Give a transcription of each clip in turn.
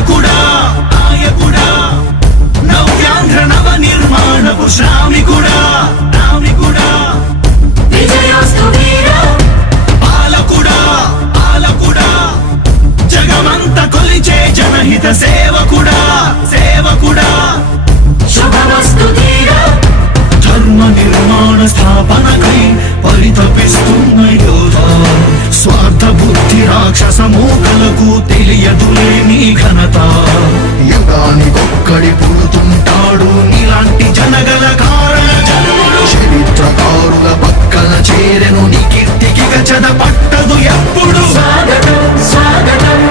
నాయకుడా నాయకుడా నవ్యాంధ్ర నవ నిర్మాణపు శ్రామికుడా శ్రామికుడా విజయోస్తు వీర పాలకుడా పాలకుడా జగమంత కొలిచే జనహిత సేవకుడా సేవకుడా శుభమస్తు ధీర ధర్మ నిర్మాణ స్థాపనకై పరితపిస్తున్న యోధ స్వార్థ బుద్ధి రాక్షస మూకలకు తెలియదులే నీ ఘనత యుగానికొక్కడి పుడుతుంటాడు ఇలాంటి జనగల కారణ జన్ముడు చరిత్రకారుల పక్కన చేరెను నీ కీర్తికి గచద పట్టదు ఎప్పుడు స్వాగతం స్వాగతం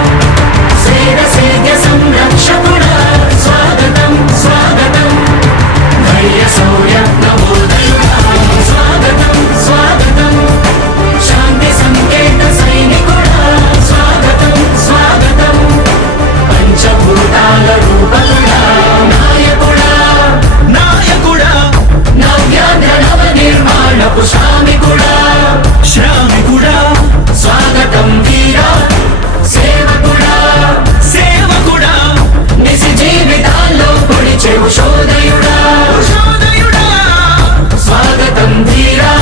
సేద్య సంరక్షకుడా స్వాగతం స్వాగతం ధైర్య శౌర్య నవోదయుడా స్వాగతం స్వాగతం శాంతి సంకేత సైనికుడా స్వాగతం స్వాగతం పంచభూతాల రూపకుడా నాయకుడా నాయకుడా నవ్యాంధ్ర నవ నిర్మాణపు శ్రామికుడా శ్రామికుడా స్వాగతం వీర సేవకుడా సేవకుడా నిజ జీవితాల్లో పొడిచెవు శోధయుడా శోధయుడా స్వాగతం ధీరా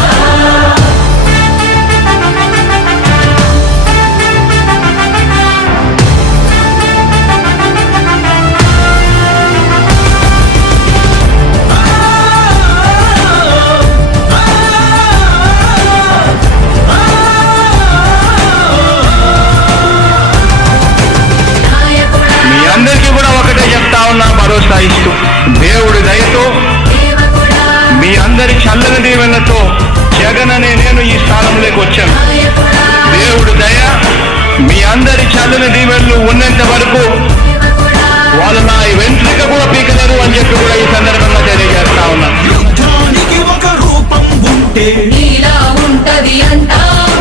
మీ అందరికీ కూడా ఒకటే చెప్తా ఉన్నా భరోసా ఇస్తూ దేవుడి దయతో దేవకుడా మీ అందరి చల్లని దీవెనతో జగన్ అనే నేను ఈ స్థానంలోకి వచ్చాను. నాయకుడా దేవుడి దయ మీ అందరి చల్లని దీవెనలు ఉన్నంత వరకు దేవకుడా వాళ్ళు నా వెంట్రుక కూడా పీకలేరు అని చెప్పి కూడా ఈ సందర్భంగా తెలియజేస్తా ఉన్నా. యుద్ధానికి ఒక రూపం ఉంటే నీలా ఉంటది అంటాం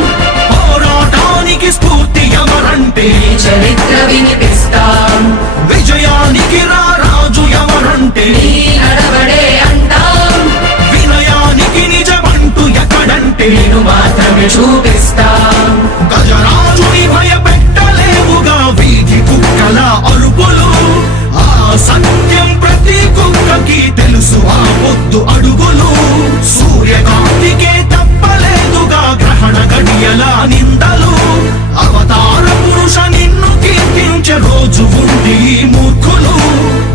పోరాటానికి స్ఫూర్తి ఎవరంటే నీ చరిత్ర వినిపిస్తాం విజయానికి రారాజు ఎవరంటే నీ నడవడే అంటాం వినయానికి నిజమంటూ ఎక్కడంటే నేను మాత్రమే చూపిస్తాం గజరాజుని భయపెట్టలేవుగా వీధి కుక్కల అరుపులు ఆ సత్యం ప్రతి కుక్కకి తెలుసు ఆ పొద్దు అడుగులు సూర్యకాంతికే తప్పలేదుగా గ్రహణ గడియల నిందలు అవతార పురుష నిన్ను కీర్తించే రోజు ఉంది ఈ మూర్ఖులు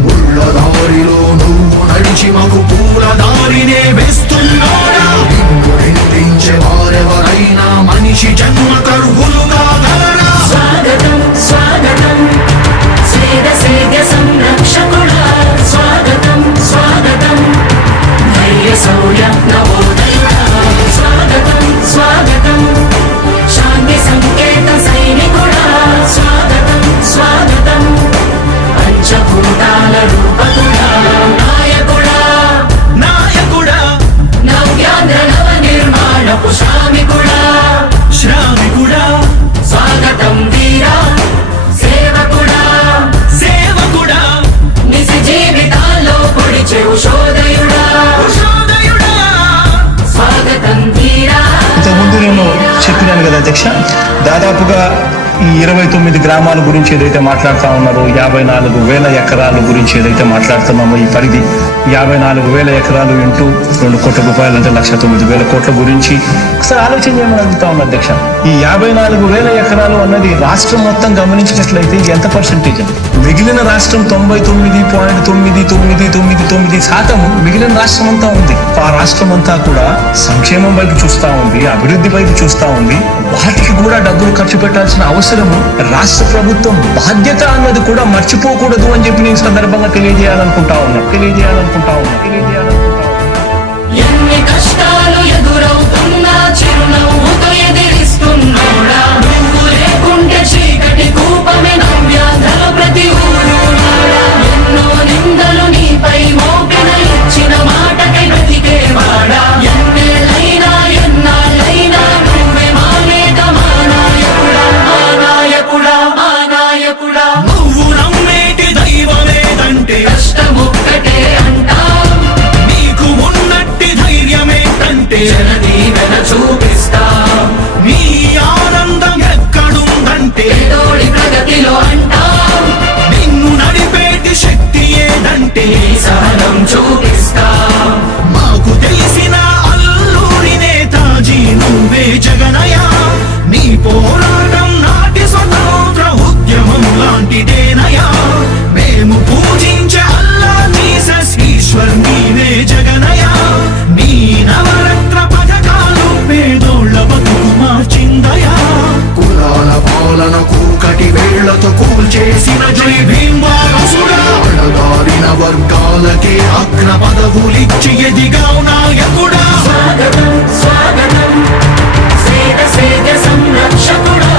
ముళ్ళ దారిలో నువ్వు నడిచి మగు పూల దారినే వేస్తున్నాడా నిన్ను నిందించే వారెవరైనా మనిషి జన్మ కర్హులుగా గలరా స్వాగతం స్వాగతం సేద్య సంరక్షకుడా స్వాగతం స్వాగతం ధైర్య శౌర్య నవోదయుడా స్వాగతం స్వాగతం శాంతి సంకేత సైనికుడా స్వాగతం స్వాగతం పంచభూతాల రూపకుడా నాయకుడా నాయకుడా నవ్యాంధ్ర నవ నిర్మాణపు శ్రామికుడా శ్రామికుడా స్వాగతం వీరా సేవకుడా సేవకుడా నిజ జీవితాల్లో పొడిచెవు శోధయుడా శోధయుడా స్వాగతం ధీరా ఇంతకుముందు నేను చెప్పినాను కదా అధ్యక్ష, దాదాపుగా ఈ 29 గ్రామాల గురించి ఏదైతే మాట్లాడుతూ ఉన్నారో 54,000 ఎకరాల గురించి ఏదైతే మాట్లాడుతున్నామో ఈ పరిధి 54,000 ఎకరాలు ఇంటూ 2 కోట్ల రూపాయలు అంటే 1,09,000 కోట్ల గురించి ఒకసారి ఆలోచన చేయమని అడుగుతా ఉన్నా అధ్యక్ష. ఈ 54,000 ఎకరాలు అన్నది రాష్ట్రం మొత్తం గమనించినట్లయితే ఇది ఎంత పర్సెంటేజ్ అండి? మిగిలిన రాష్ట్రం 99.999% మిగిలిన రాష్ట్రం అంతా ఉంది. ఆ రాష్ట్రం అంతా కూడా సంక్షేమం వైపు చూస్తా ఉంది, అభివృద్ధి వైపు చూస్తా ఉంది. వాటికి కూడా డబ్బులు ఖర్చు పెట్టాల్సిన అవసరము రాష్ట్ర ప్రభుత్వం బాధ్యత అన్నది కూడా మర్చిపోకూడదు అని చెప్పి నేను సందర్భంగా తెలియజేయాలనుకుంటా ఉన్నా. ఎన్ని కష్టాలు ఎదురవుతున్నా చిరునవ్వుతో ఎదిరిస్తున్నోడా నువ్వు లేకుంటే చీకటి కూపమే నవ్యాంధ్రలో ప్రతి ఊరు నాడా. ఎన్నో నిందలు నీపై మోపిన ఇచ్చిన మాటకై బ్రతికేవాడా ఎన్నేళ్ళైనా ఎన్నాళ్ళైనా నువ్వే మా నేత మా నాయకుడా మా నాయకుడా మా నాయకుడా నువ్వు నమ్మేటి దైవమేదంటే కష్టమొక్కటే అంటాం నీ లాంటిదేనయా మేము పూజించే అల్లా జీసస్ ఈశ్వర్ నీవే జగనయా నీ నవరత్న పథకాలు పేదోళ్ళ బతుకు మార్చిందయా కులాల పాలన కూకటి వేళ్లతో కూల్చేసిన జై భీమ్ వారసుడా అణగారిన వర్గాలకే అగ్ర పదవులిచ్చి ఎదిగావు నాయకుడా స్వాగతం స్వాగతం సేద సేద సంరక్షకుడా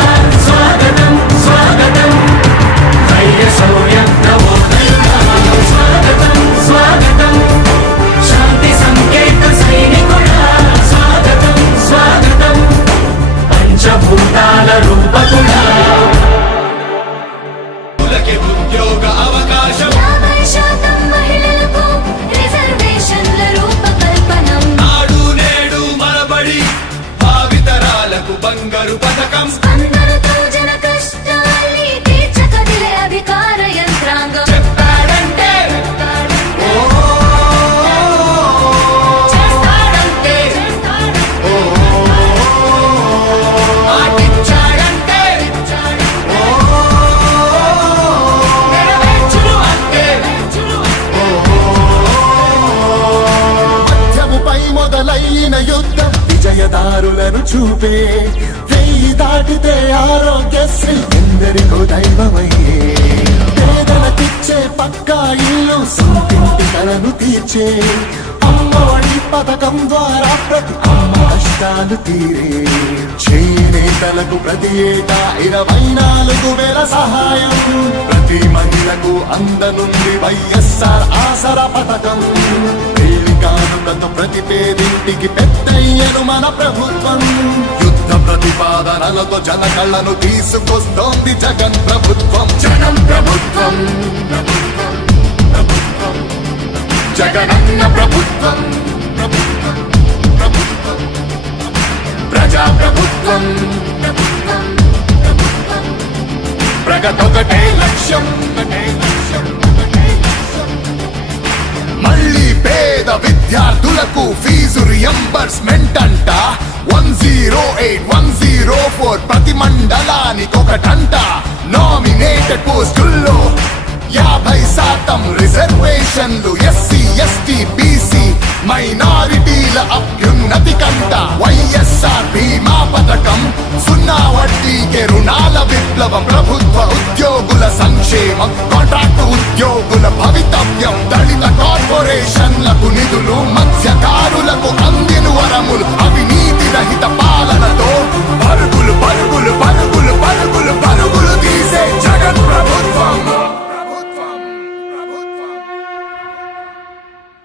స్వాగతం స్వాగతం ధైర్య శౌర్య నవోదయుడా స్వాగతం స్వాగతం శాంతి సంకేత సైనికుడా స్వాగతం స్వాగతం పంచభూతాల రూపకుడా ఉద్యోగ అవకాశం 50% మహిళలకు రిజర్వేషన్ల రూపకల్పనం నాడు నేడు మనబడి భావితరాలకు బంగారు పథకం అందరితో జన కష్టాల్ని తీర్చకదిలే అధికార యంత్రాంగం చెప్పాడంటే చేస్తాడంటే మాటిచ్చాడంటే నెరవేర్చును అంటే మధ్యముపై మొదలైన యుద్ధం విజయదారులను చూపే వెయ్యి దాటితే ఆరోగ్యశ్రీ ఎందరికో దైవమయ్యే పేదలకిచ్చే పక్కా ఇల్లు సొంతింటి కలను తీర్చే అమ్మఒడి పథకం ద్వారా ప్రతి అమ్మ కష్టాలు తీరే చేనేతలకు ప్రతి ఏటా 24,000 సహాయం ప్రతి మహిళకు అందనుంది వైఎస్ఆర్ ఆసరా పథకం పెళ్లి కానుకతో ప్రతి పేదింటికి పెద్దయ్యను మన ప్రభుత్వం యుద్ధ ప్రతిపాదనలతో జన కళ్ళను తీసుకొస్తోంది జగన్ ప్రభుత్వం జనం ప్రభుత్వం ప్రభుత్వం ప్రభుత్వం జగనన్న ప్రభుత్వం ప్రభుత్వం ప్రభుత్వం ప్రజా ప్రభుత్వం ప్రభుత్వం ప్రభుత్వం ప్రగతొకటే లక్ష్యం ఒకటే లక్ష్యం ఒకటే లక్ష్యం మళ్ళీ పేద విద్యార్థులకు ఫీజు రియంబర్స్మెంట్ అంట 108-104 ప్రతి మండలానికి ఒకటంట నామినేటెడ్ పోస్టుల్లో 50% రిజర్వేషన్లు ఎస్సీ ఎస్టీ బీసీ మైనారిటీల అభ్యున్నతి కంట వైఎస్ఆర్ బీమా పథకం 0 వడ్డీకే రుణాల విప్లవం ప్రభుత్వ ఉద్యోగుల సంక్షేమం కాంట్రాక్టు ఉద్యోగుల భవితవ్యం దళిత కార్పొరేషన్లకు నిధులు